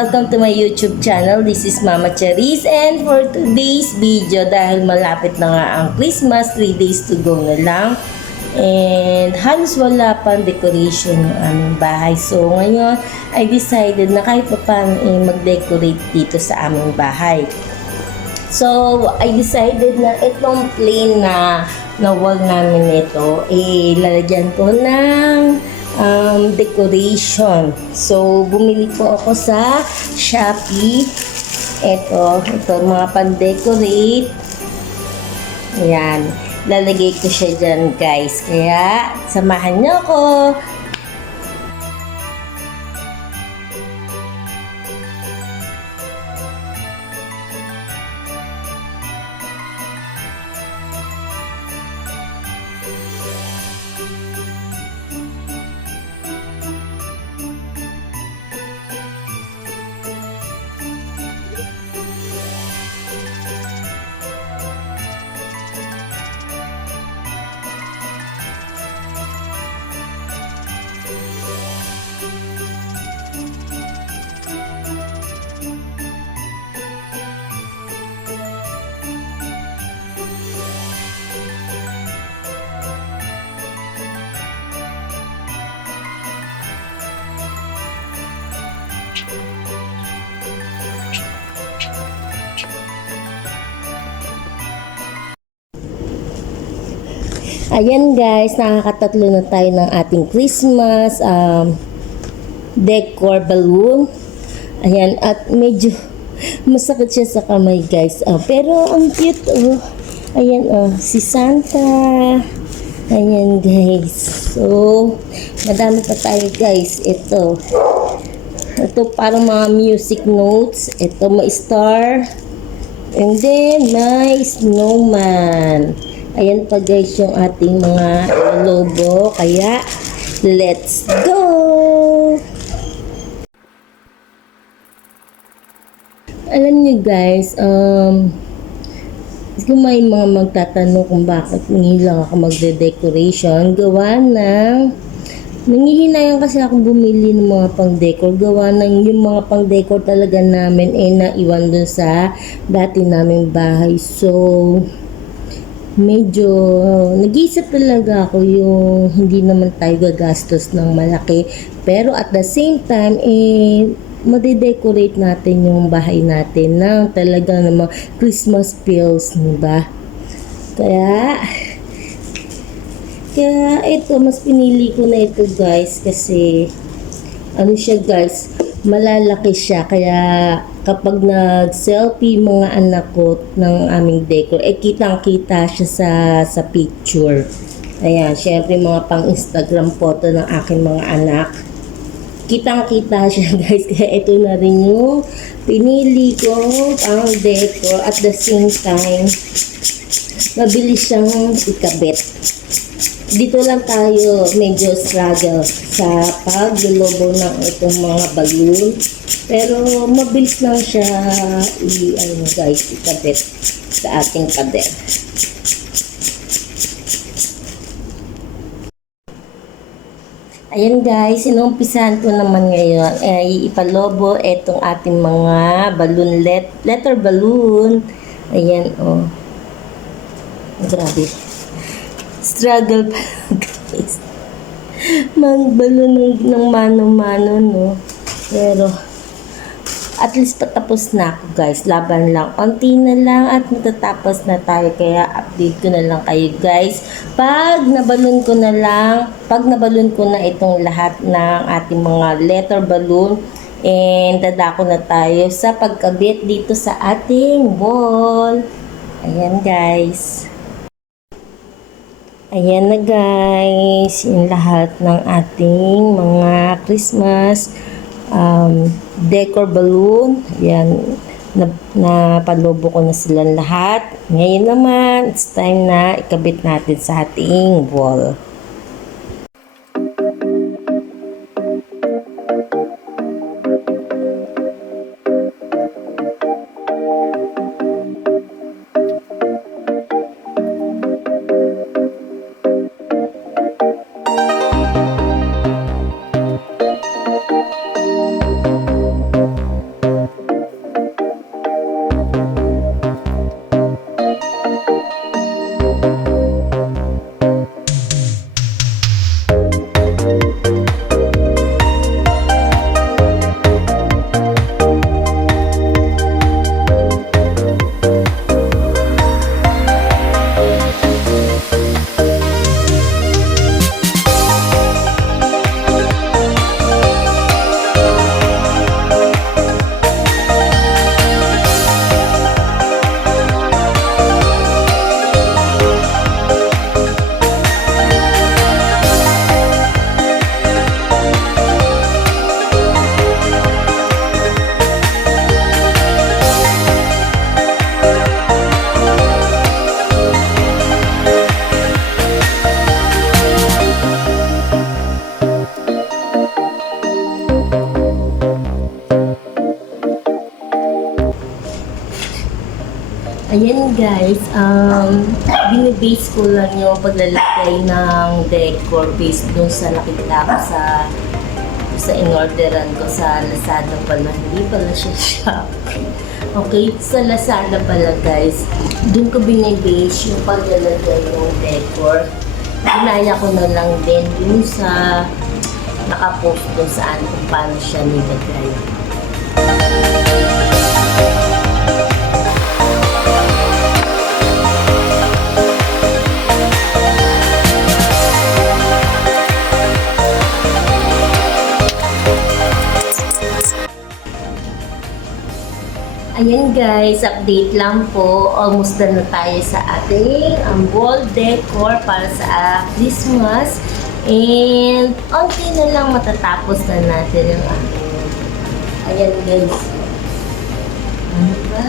welcome to my YouTube channel. This is Mama Charis and for today's video dahil malapit na nga ang Christmas, 3 days to go na lang. And halos wala pang decoration ng aming bahay. So ngayon, I decided na kahit pa paano eh, mag-decorate dito sa aming bahay. So, I decided na itong plain na, na wall namin ito, eh, lalagyan ko ng um, decoration. So, bumili po ako sa Shopee. Ito, ito mga pan-decorate. Ayan. Lalagay ko siya dyan, guys. Kaya, samahan niyo ako. Ayan guys, nakakatatlo na tayo ng ating Christmas um, decor balloon. Ayan, at medyo masakit siya sa kamay guys. Ah, pero ang cute oh. Ayan oh, si Santa. Ayan guys. So, madami pa tayo guys. Ito. Ito parang mga music notes. Ito may star. And then, may snowman. Ayan pa guys yung ating mga logo. Kaya, let's go! Alam niyo guys, um, kung may mga magtatanong kung bakit hindi lang ako magde-decoration, gawa ng Nangihinayang kasi ako bumili ng mga pang-decor. Gawa ng yung mga pang-decor talaga namin eh naiwan dun sa dati naming bahay. So, medyo nag-iisip talaga ako yung hindi naman tayo gagastos ng malaki. Pero at the same time, eh, madidecorate natin yung bahay natin ng talaga ng mga Christmas feels, di ba? Kaya, kaya ito, mas pinili ko na ito guys kasi ano siya guys, malalaki siya. Kaya kapag nag-selfie mga anak ko ng aming decor, eh kitang-kita siya sa, sa picture. Ayan, syempre mga pang-Instagram photo ng aking mga anak. Kitang-kita siya guys. Kaya ito na rin yung pinili ko pang decor at the same time mabilis siyang ikabit dito lang tayo medyo struggle sa paglulubo ng itong mga balloon. Pero mabilis lang siya i ano guys, ikabit sa ating pader. Ayan guys, inumpisahan ko naman ngayon ay ipalobo itong ating mga balloon let, letter balloon. Ayan oh. Grabe struggle pa guys. Magbalo ng, ng mano-mano, no? Pero, at least patapos na ako, guys. Laban lang. Konti na lang at matatapos na tayo. Kaya, update ko na lang kayo, guys. Pag nabalon ko na lang, pag nabalon ko na itong lahat ng ating mga letter balloon, and dadako na tayo sa pagkabit dito sa ating wall. Ayan, guys. Ayan na guys, yung lahat ng ating mga Christmas um, decor balloon. Ayan, na, ko na silang lahat. Ngayon naman, it's time na ikabit natin sa ating wall. Ayan guys, um, binibase ko lang yung paglalagay ng decor based dun sa nakita ko sa sa in-orderan ko sa Lazada pala. Hindi pala siya Shopee. Okay, sa Lazada pala guys, dun ko binibase yung paglalagay ng decor. Ginaya ko na lang din dun sa nakapost dun saan kung paano siya nilagay. Ayan guys, update lang po. Almost done na tayo sa ating um, wall decor para sa Christmas. And onti na lang matatapos na natin yung ating Ayan guys. Ano ba?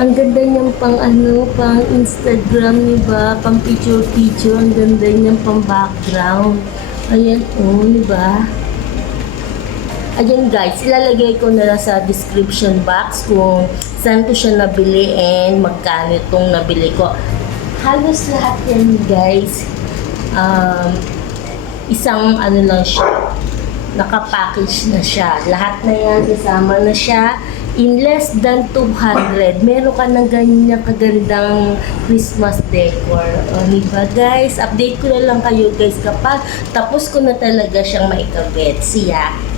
Ang ganda niyang pang ano, pang Instagram, di ba? Pang picture-picture. Ang ganda niyang pang background. Ayan, oh, di ba? Ayan guys, ilalagay ko na sa description box kung saan ko siya nabili and magkano itong nabili ko. Halos lahat yan guys. Um, isang ano lang siya. Nakapackage na siya. Lahat na yan, kasama na siya. In less than 200, meron ka ng ganyan kagandang Christmas decor. O, di ba guys? Update ko na lang kayo guys kapag tapos ko na talaga siyang maikabit. Siya.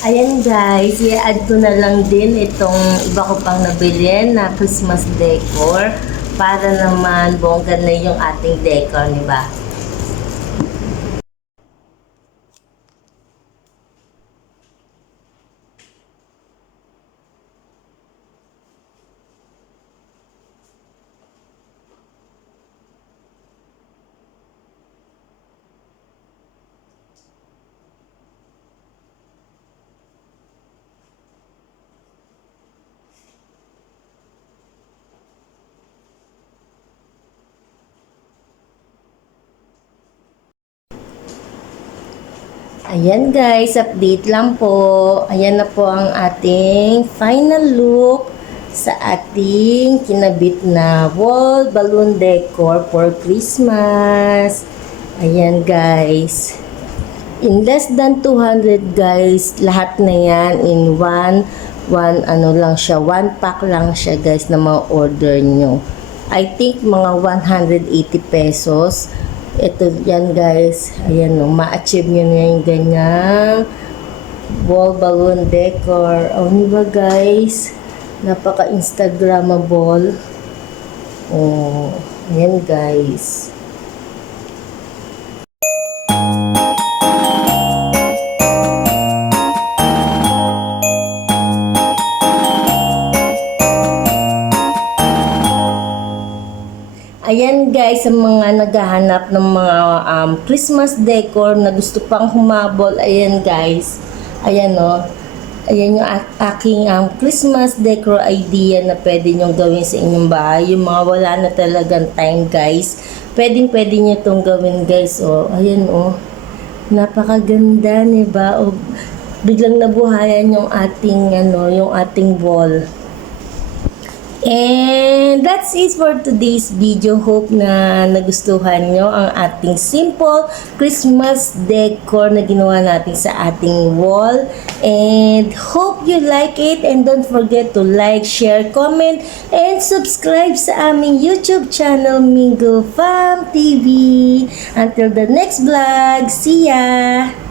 Ayan guys, i-add ko na lang din itong iba ko pang nabili na Christmas decor para naman bongga na yung ating decor, di ba? Ayan guys, update lang po. Ayan na po ang ating final look sa ating kinabit na wall balloon decor for Christmas. Ayan guys. In less than 200 guys, lahat na yan in one, one ano lang siya, one pack lang siya guys na ma-order nyo. I think mga 180 pesos. Ito yan guys, ayan no, ma-achieve nyo na yung ganyang wall balloon decor. O, di ba guys? Napaka-instagrammable. Oh, ayan guys. Ayan guys, sa mga naghahanap ng mga um, Christmas decor na gusto pang humabol, ayan guys. Ayan o. Ayan yung aking um, Christmas decor idea na pwede nyong gawin sa inyong bahay. Yung mga wala na talagang time guys. Pwedeng pwede nyo itong gawin guys. O, ayan o. Napakaganda, di ba? O, biglang nabuhayan yung ating, ano, yung ating wall. And that's it for today's video. Hope na nagustuhan nyo ang ating simple Christmas decor na ginawa natin sa ating wall. And hope you like it. And don't forget to like, share, comment, and subscribe sa aming YouTube channel, Mingo Fam TV. Until the next vlog, see ya!